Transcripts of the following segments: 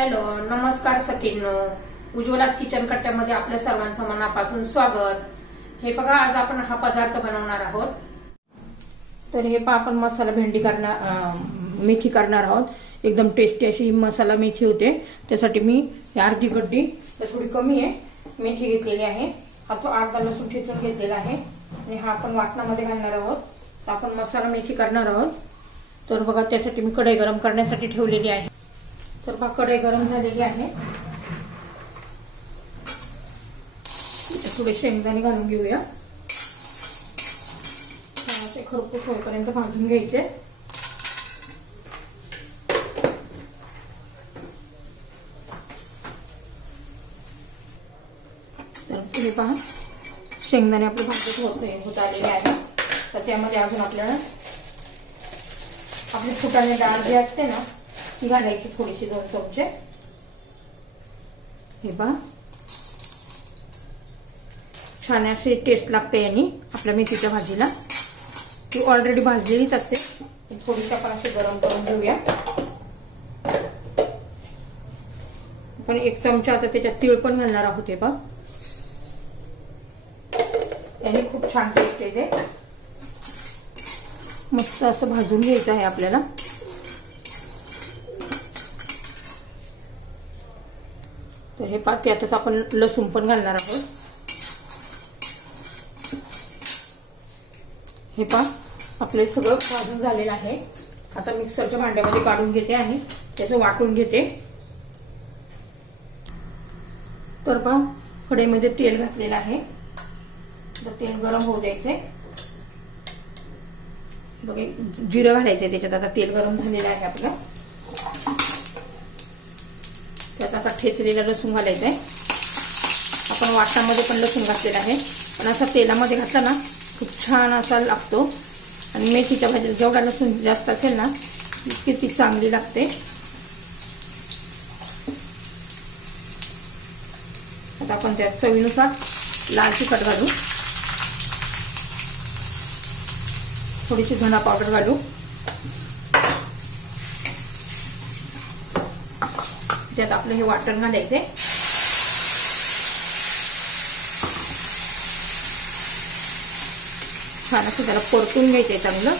Hello, नमस्कार सखींनो. उज्ज्वलाच kitchen कट्ट्यामध्ये आपल्या सर्वांचं मनापासून स्वागत. हे बघा, आज आपण हा पदार्थ बनवणार आहोत. तर हे पहा, आपण मसाला भेंडी मेथी करणार आहोत. एकदम टेस्टी अशी मसाला मेथी होते. त्यासाठी मी अर्धी गड्डी, तर थोडी कमी आहे, मेथी घेतलेली आहे. हा तो अर्धा लसूण ठेचून घेतलेला आहे आणि हा आपण वाटणामध्ये घालणार आहोत. तर आपण मसाला मेथी करणार आहोत. तर बघा, त्यासाठी मी कढई गरम करण्यासाठी ठेवलेली आहे. तर बघा, कढई गरम झालेली आहे. थोडे शेंगदाणे घालून घेऊया. छान खरपूस होईपर्यंत भाजून घ्यायचे. तर पुढे पहा, शेंगदाणे आपले भाजत होत आलेले आहे. तर त्यामध्ये अजून आपल्याला आपली फुटाणे डाळ जी असते ना, ती घालायची थोडीशी, 2 चमचे. हे पहा, छान अशी टेस्ट लागते यानी आपल्या मेथीच्या भाजीला. ती ऑलरेडी भाजलेलीच असते. थोडीशी आपण अशी गरम करून घेऊया. आपण 1 चमचा आता त्याच्यात तीळ पण घालणार आहोत. हे पहा, याने खूप छान टेस्ट येते. मस्त असं भाजून घ्यायचं आहे आपल्याला. तर हे पहा, त्यातच आपण लसूण पण घालणार आहोत. हे पहा, आपले सगळं भाजून झालेलं आहे. आता मिक्सरच्या भांड्यामध्ये काढून घेते आणि त्याचं वाटून घेते. तर पहा, कढईमध्ये तेल घातलेलं आहे. तर तेल गरम होऊ द्यायचंय. बघा, जिरं घालायचंय त्याच्यात. आता तेल गरम झालेलं आहे आपलं. त्यात आता ठेचलेला लसूण घालायचा आहे. आपण वाटणामध्ये पण लसूण घातलेला आहे, पण असा तेलामध्ये घातला ना खूप छान असा लागतो. आणि मेथीच्या भाजीला जेवढा लसूण जास्त असेल ना, तितकी ती चांगली लागते. आता आपण त्यात चवीनुसार लाल तिखट घालू, थोडीशी धना पावडर घालू. त्यात आपलं हे वाटण घालायचे. छान असं त्याला परतून घ्यायचंय चांगलं,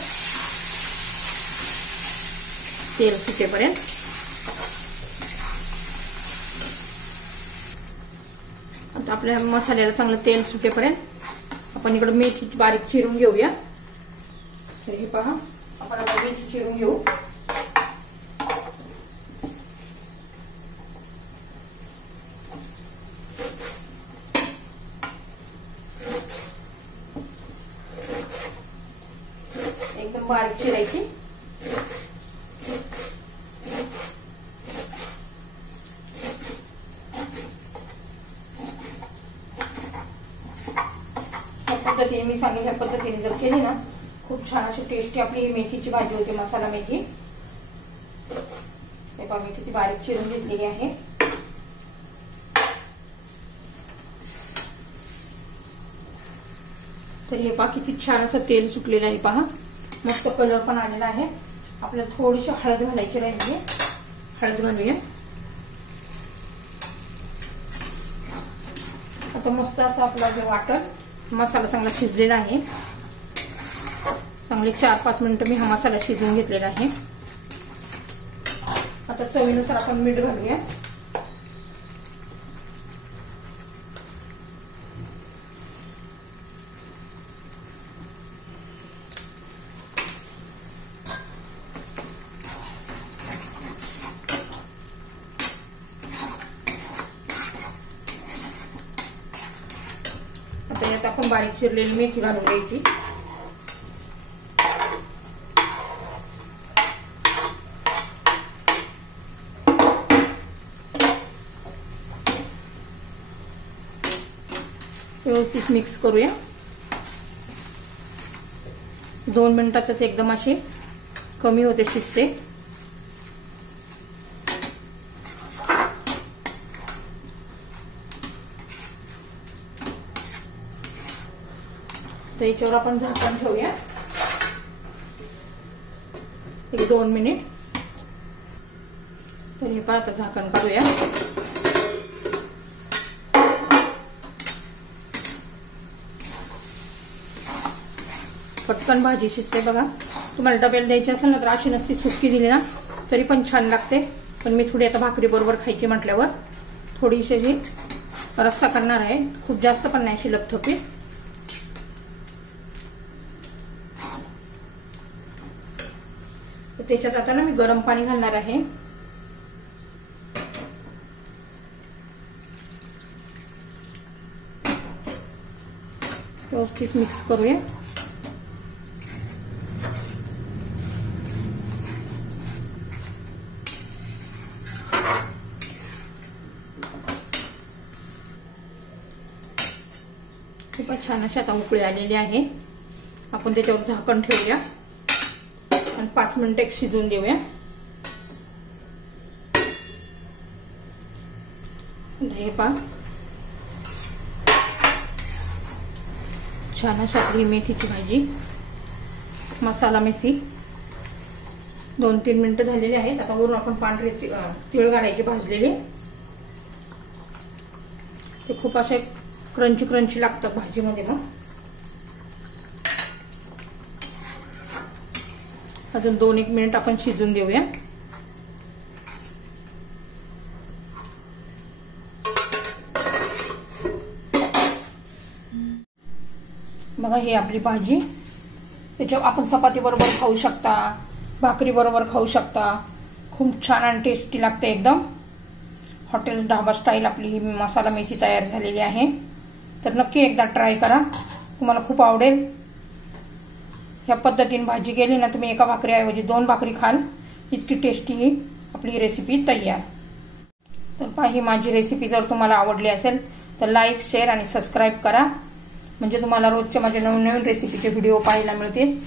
तेल सुटेपर्यंत. आता आपल्या मसाल्याला चांगलं तेल सुटेपर्यंत आपण इकडे मेथी बारीक चिरून घेऊया. तर हे पहा, आपण आता मेथी चिरून घेऊ. एकदम बारीक चिरायची. या पद्धतीने मी सांगितल्या पद्धतीने जर केली ना, खूप छान अशी टेस्टी आपली मेथीची भाजी होते, मसाला मेथी. हे पहा, मी किती बारीक चिरून घेतलेली आहे. तर हे पहा, किती छान असं तेल सुटलेलं आहे. पहा, मस्त कलर पण आलेला आहे. आपल्याला थोडीशी हळद घालायची राहिली. हळद घालूया. आता मस्त असं आपला जे वाटण मसाला चांगला शिजलेला आहे. चांगले 4-5 मिनिटं मी हा मसाला शिजवून घेतलेला आहे. आता चवीनुसार आपण मीठ घालूया. आता यात आपण बारीक चिरलेली मेथी घालून द्यायची. व्यवस्थित मिक्स करूया. 2 मिनिटातच एकदम अशी कमी होते, शिजते. तर याच्यावर आपण झाकण ठेवूया. एक 2 मिनिट. तर हे पहा आता झाकण काढूया. पटकन भाजी शिजते बघा. तुम्हाला डब्याला द्यायची असेल ना तर अशी नसती सुकी दिली ना तरी पण छान लागते. पण मी थोडी आता भाकरी बरोबर खायची म्हटल्यावर थोडीशी अशी रस्सा करणार आहे. खूप जास्त पण नाही, अशी लपथपी. त्याच्यात आता ना मी गरम पाणी घालणार आहे. व्यवस्थित मिक्स करूया. खूपच छान अशी आता उकळी आलेली आहे. आपण त्याच्यावर झाकण ठेवूया आणि 5 मिनिटं शिजवून देऊया. हे पहा छान अशी आपली मेथीची भाजी, मसाला मेथी 2-3 मिनिटं झालेली आहेत. आता वरून आपण पांढरे तीळ घालायचे भाजलेले. ते खूप असे क्रंची क्रंची लागतात भाजीमध्ये. मग अजून 2-1 मिनिट आपण शिजून देऊया. बघा ही आपली भाजी. त्याच्यावर आपण चपाती बरोबर खाऊ शकता, भाकरी बरोबर खाऊ शकता. खूप छान आणि टेस्टी लागते एकदम. हॉटेल ढाबा स्टाईल आपली ही मसाला मेथी तयार झालेली आहे. तर नक्की एकदा ट्राय करा, तुम्हाला खूप आवडेल. ह्या पद्धतीने भाजी केली ना तुम्ही एका भाकरीऐवजी 2 भाकरी खाल, इतकी टेस्टी ही आपली रेसिपी तयार. तर पहा ही माझी रेसिपी जर तुम्हाला आवडली असेल तर लाईक, शेअर आणि सबस्क्राईब करा. म्हणजे तुम्हाला रोजचे माझे नवीन रेसिपीचे व्हिडिओ पाहायला मिळतील.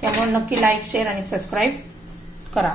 त्यामुळे नक्की लाईक, शेअर आणि सबस्क्राईब करा.